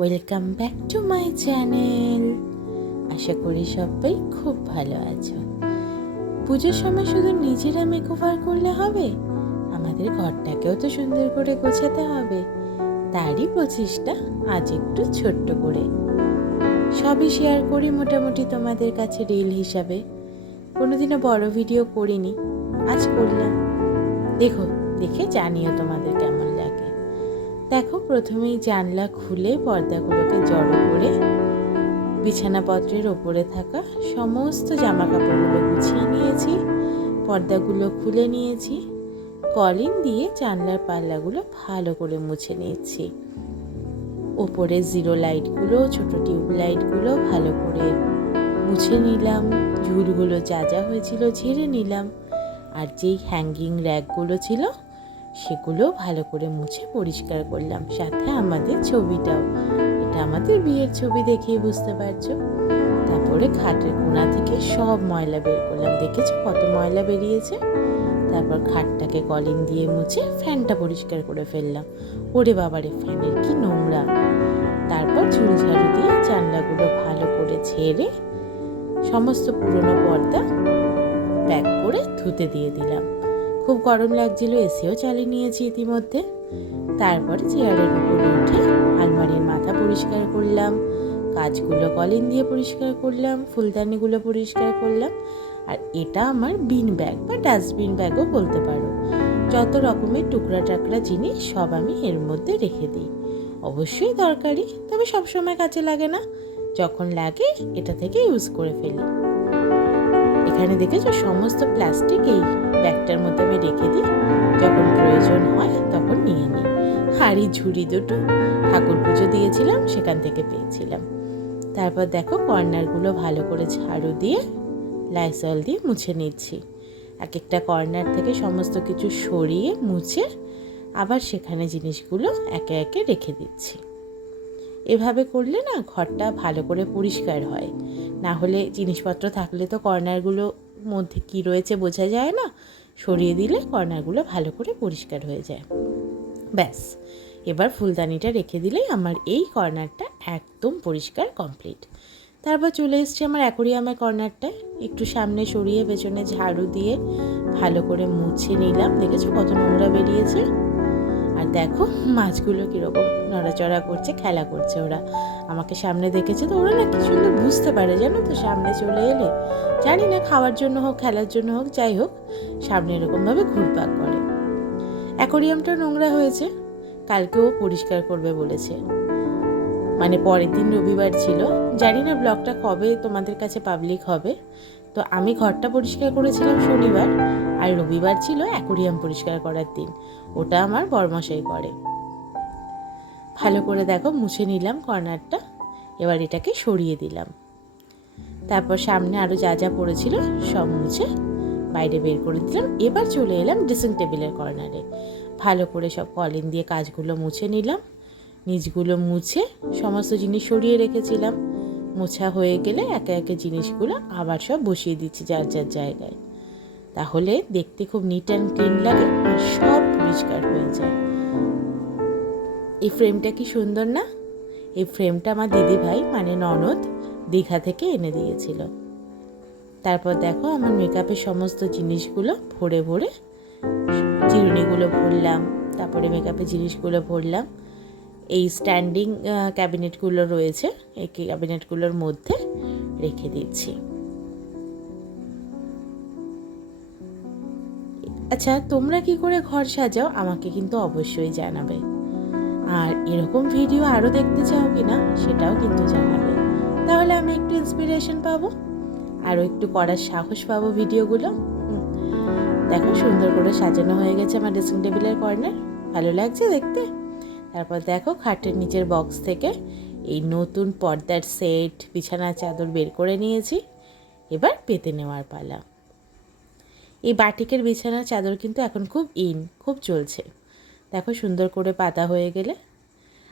Welcome back to my channel. আশা করি সবাই খুব ভালো আছো। পুজোর সময় শুধু নিজেরা মেকওভার করলে হবে, আমাদের ঘরটাকেও তো সুন্দর করে গোছাতে হবে। তারই প্রচেষ্টা আজ একটু ছোট্ট করে সবই শেয়ার করি মোটামুটি তোমাদের কাছে রিল হিসাবে। কোনোদিনও বড় ভিডিও করিনি, আজ করলাম। দেখে জানিও তোমাদের কেমন লাগে। দেখো, প্রথমেই জানলা খুলে পর্দাগুলোকে জড়ো করে বিছানাপত্রের ওপরে থাকা সমস্ত জামা কাপড়গুলো গুছিয়ে নিয়েছি, পর্দাগুলো খুলে নিয়েছি, কলিন দিয়ে জানলার পাল্লাগুলো ভালো করে মুছে নিচ্ছি। ওপরে জিরো লাইটগুলো, ছোট টিউব লাইটগুলো ভালো করে মুছে নিলাম। ঝুলগুলো যা যা হয়েছিল ঝেড়ে নিলাম। আর যেই হ্যাঙ্গিং র্যাকগুলো ছিল সেগুলো ভালো করে মুছে পরিষ্কার করলাম। সাথে আমাদের ছবিটাও, এটা আমাদের বিয়ের ছবি, দেখেই বুঝতে পারছো। তারপরে খাটের কোণা থেকে সব ময়লা বের করলাম। দেখেছো কত ময়লা বেরিয়েছে। তারপর খাটটাকে কলিং দিয়ে মুছে ফ্যানটা পরিষ্কার করে ফেললাম। ওরে বাবারে, ফ্যানের কি নোংরা। তারপর ঝুল ঝাড়ু দিয়ে জানলাগুলো ভালো করে ঝেড়ে সমস্ত পুরনো পর্দা প্যাক করে ধুতে দিয়ে দিলাম। খুব গরম লাগছিল, এসিও চালিয়ে নিয়েছি ইতিমধ্যে। তারপরে চেয়ারের উপরে উঠে আলমারির মাথা পরিষ্কার করলাম, কাজগুলো কলিন দিয়ে পরিষ্কার করলাম, ফুলদানিগুলো পরিষ্কার করলাম। আর এটা আমার বিন ব্যাগ বা ডাস্টবিন ব্যাগও বলতে পারো। যত রকমের টুকরা টাকরা জিনিস সব আমি এর মধ্যে রেখে দিই। অবশ্যই দরকারি, তবে সবসময় কাজে লাগে না। যখন লাগে এটা থেকে ইউজ করে ফেলি। এখানে দেখেছো সমস্ত প্লাস্টিক এই ব্যাগটার মধ্যে আমি রেখে দিই, যখন প্রয়োজন হয় তখন নিয়ে নিই। হাঁড়ি ঝুড়ি দুটো ঠাকুর পুজো দিয়েছিলাম, সেখান থেকে পেয়েছিলাম। তারপর দেখো কর্নারগুলো ভালো করে ঝাড়ু দিয়ে লাইসল দিয়ে মুছে নিচ্ছি। এক একটা কর্নার থেকে সমস্ত কিছু সরিয়ে মুছে আবার সেখানে জিনিসগুলো একে একে রেখে দিচ্ছি। এভাবে করলে না ঘরটা ভালো করে পরিষ্কার হয়। না হলে জিনিসপত্র থাকলে তো কর্নারগুলোর মধ্যে কি রয়েছে বোঝা যায় না। সরিয়ে দিলে কর্নারগুলো ভালো করে পরিষ্কার হয়ে যায়। ব্যাস, এবার ফুলদানিটা রেখে দিলেই আমার এই কর্নারটা একদম পরিষ্কার কমপ্লিট। তারপর চলে এসছি আমার অ্যাকোরিয়ামের কর্নারটায়। একটু সামনে সরিয়ে পেছনে ঝাড়ু দিয়ে ভালো করে মুছে নিলাম। দেখেছো কত নোংরা বেরিয়েছে। আর দেখো মাছগুলো কীরকম নড়াচড়া করছে, খেলা করছে। ওরা আমাকে সামনে দেখেছে তো ওরা না কি সুন্দর বুঝতে পারে, জানো তো, সামনে চলে এলে। জানি না খাওয়ার জন্য হোক খেলার জন্য হোক, যাই হোক সামনে এরকমভাবে ঘুরপাক করে। অ্যাকোরিয়ামটা নোংরা হয়েছে, কালকেও পরিষ্কার করবে বলেছে। মানে পরের দিন রবিবার ছিল, জানি না ব্লগটা কবে তোমাদের কাছে পাবলিক হবে। তো আমি ঘরটা পরিষ্কার করেছিলাম শনিবার, আর রবিবার ছিল অ্যাকোরিয়াম পরিষ্কার করার দিন। ওটা আমার বরমশাই করে। ভালো করে দেখো মুছে নিলাম কর্নারটা। এবার এটাকে সরিয়ে দিলাম। তারপর সামনে আরও যা যা পড়েছিল সব মুছে বাইরে বের করে দিলাম। এবার চলে এলাম ড্রেসিং টেবিলের কর্নারে। ভালো করে সব কলিন দিয়ে কাজগুলো মুছে নিলাম। নিচগুলো মুছে সমস্ত জিনিস সরিয়ে রেখেছিলাম। মোছা হয়ে গেলে একে একে জিনিসগুলো আবার সব বসিয়ে দিচ্ছি যার যার জায়গায়। তাহলে দেখতে খুব নিট অ্যান্ড ক্লিন লাগে আর সব পরিষ্কার হয়ে যায়। এই ফ্রেমটা কি সুন্দর না? এই ফ্রেমটা আমার দিদিভাই মানে ননদ দীঘা থেকে এনে দিয়েছিল। তারপর দেখো আমার মেকআপের সমস্ত জিনিসগুলো ভরে ভরে, চিরুনিগুলো ভরলাম, তারপরে মেকআপের জিনিসগুলো ভরলাম। এই স্ট্যান্ডিং ক্যাবিনেটগুলো রয়েছে, এই ক্যাবিনেটগুলোর মধ্যে রেখে দিচ্ছি। আচ্ছা, তোমরা কি করে ঘর সাজাও আমাকে কিন্তু অবশ্যই জানাবে। আর এরকম ভিডিও আরও দেখতে চাও কি না সেটাও কিন্তু জানাবে। তাহলে আমি একটু ইন্সপিরেশন পাবো, আরও একটু করার সাহস পাবো ভিডিওগুলো। দেখো সুন্দর করে সাজানো হয়ে গেছে আমার ড্রেসিং টেবিলের কর্নার, ভালো লাগছে দেখতে। তারপর দেখো খাটের নিচের বক্স থেকে এই নতুন পর্দার সেট, বিছানার চাদর বের করে নিয়েছি। এবার পেতে নেওয়ার পালা। এই বাটিকের বিছানার চাদর কিন্তু এখন খুব চলছে। দেখো সুন্দর করে পাতা হয়ে গেলে।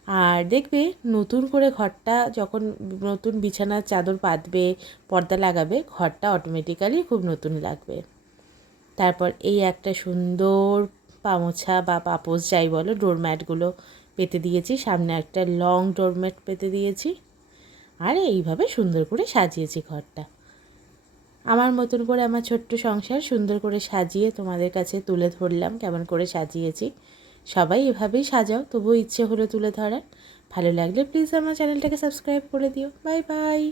আর দেখবে নতুন করে ঘরটা যখন নতুন বিছানার চাদর পাতবে, পর্দা লাগাবে, ঘরটা অটোমেটিক্যালি খুব নতুন লাগবে। তারপর এই একটা সুন্দর পামোছা বা পাপোশ যাই বলো, ডোরম্যাটগুলো পেতে দিয়েছি, সামনে একটা লং ডোরম্যাট পেতে দিয়েছি, আর এইভাবে সুন্দর করে সাজিয়েছি ঘরটা। আমার মতন করে আমার ছোট্ট সংসার সুন্দর করে সাজিয়ে তোমাদের কাছে তুলে ধরলাম কেমন করে সাজিয়েছি। সবাই এভাবেই সাজাও, তবুও ইচ্ছে হলো তুলে ধরার। ভালো লাগলে প্লিজ আমার চ্যানেলটাকে সাবস্ক্রাইব করে দিও। Bye bye.